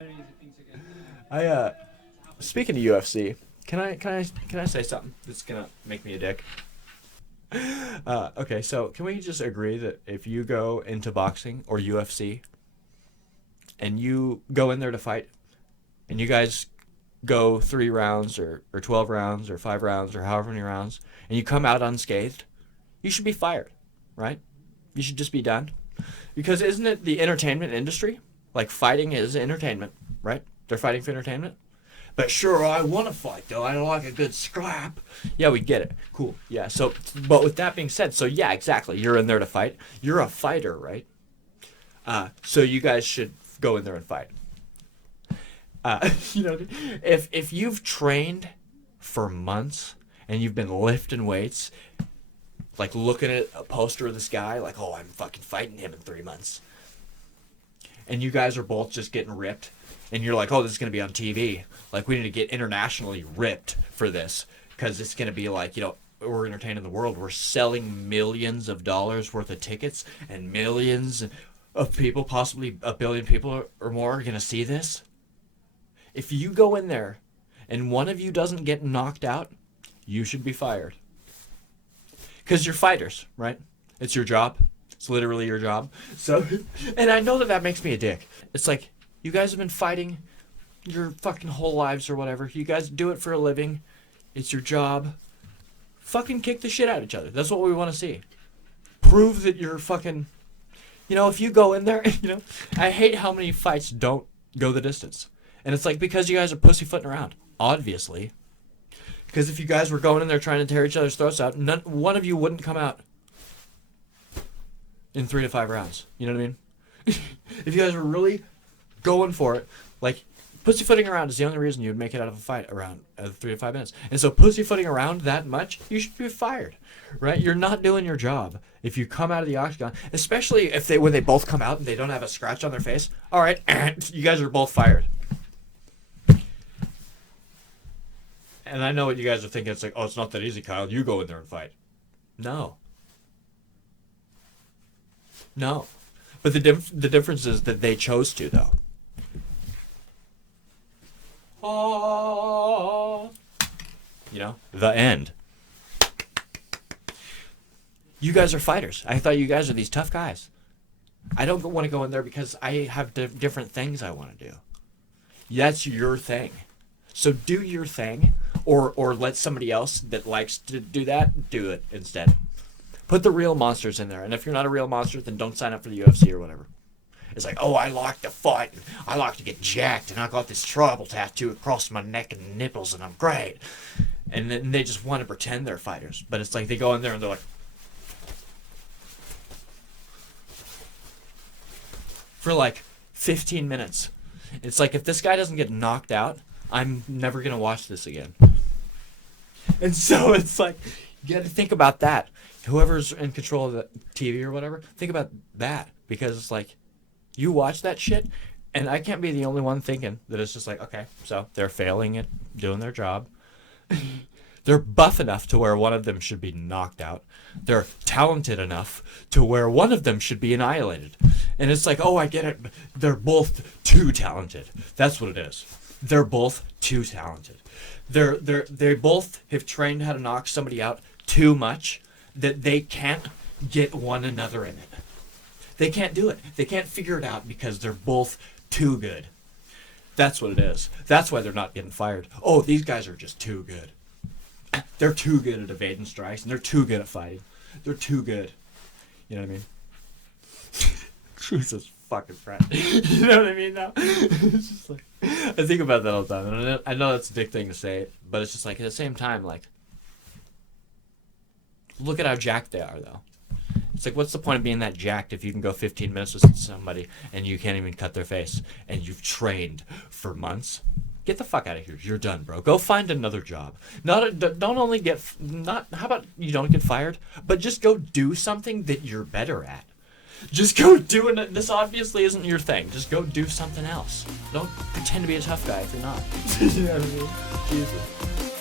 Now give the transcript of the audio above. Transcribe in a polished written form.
I speaking of UFC, can I say something that's gonna make me a dick? Okay, so can we just agree that if you go into boxing or UFC and you go in there to fight and you guys go 3 rounds or 12 rounds or 5 rounds or however many rounds and you come out unscathed, you should be fired, right? You should just be done. Because isn't it the entertainment industry? Like fighting is entertainment, right? They're fighting for entertainment. But sure, I want to fight though. I like a good scrap. Yeah, we get it. Cool. Yeah. So, but with that being said, so yeah, exactly. You're in there to fight. You're a fighter, right? So you guys should go in there and fight. You know, if you've trained for months and you've been lifting weights, like looking at a poster of this guy, like, oh, I'm fucking fighting him in 3 months, and you guys are both just getting ripped, and you're like, oh, this is gonna be on TV. Like, we need to get internationally ripped for this because it's gonna be like, we're entertaining the world. We're selling millions of dollars worth of tickets, and millions of people, possibly a billion people or more, are gonna see this. If you go in there and one of you doesn't get knocked out, you should be fired. Because you're fighters, right? It's your job. It's literally your job. So, and I know that makes me a dick. It's like, you guys have been fighting your fucking whole lives or whatever. You guys do it for a living. It's your job. Fucking kick the shit out of each other. That's what we want to see. Prove that you're fucking, if you go in there, I hate how many fights don't go the distance. And it's like, because you guys are pussyfooting around, obviously. Because if you guys were going in there trying to tear each other's throats out, one of you wouldn't come out in 3 to 5 rounds. You know what I mean? If you guys were really going for it, like, pussyfooting around is the only reason you'd make it out of a fight around 3 to 5 minutes. And so pussyfooting around that much, you should be fired, right? You're not doing your job. If you come out of the octagon, especially when they both come out and they don't have a scratch on their face, all right, you guys are both fired. And I know what you guys are thinking. It's like, oh, it's not that easy, Kyle. You go in there and fight. No. But the difference is that they chose to, though. Oh. The end. You guys are fighters. I thought you guys are these tough guys. I don't want to go in there because I have different things I want to do. That's your thing. So do your thing, or let somebody else that likes to do that do it instead. Put the real monsters in there, and if you're not a real monster, then don't sign up for the UFC or whatever. It's like, oh, I like to fight, and I like to get jacked, and I got this tribal tattoo across my neck and nipples, and I'm great. And then they just want to pretend they're fighters, but it's like they go in there and they're like, for like 15 minutes. It's like, if this guy doesn't get knocked out, I'm never going to watch this again. And so it's like, you got to think about that. Whoever's in control of the TV or whatever, think about that. Because it's like, you watch that shit, and I can't be the only one thinking that it's just like, okay, so they're failing at doing their job. They're buff enough to where one of them should be knocked out. They're talented enough to where one of them should be annihilated. And it's like, oh, I get it. They're both too talented. That's what it is. They're both too talented. They both have trained how to knock somebody out too much that they can't get one another in it. They can't do it. They can't figure it out because they're both too good. That's what it is. That's why they're not getting fired. Oh, these guys are just too good. They're too good at evading strikes, and they're too good at fighting. They're too good. You know what I mean? Jesus fucking Christ. You know what I mean now? It's just like, I think about that all the time. And I know that's a dick thing to say, but it's just like, at the same time, like, look at how jacked they are, though. It's like, what's the point of being that jacked if you can go 15 minutes with somebody and you can't even cut their face and you've trained for months? Get the fuck out of here. You're done, bro. Go find another job. How about you don't get fired, but just go do something that you're better at. Just go do it. This obviously isn't your thing. Just go do something else. Don't pretend to be a tough guy if you're not. You know what I mean? Jesus.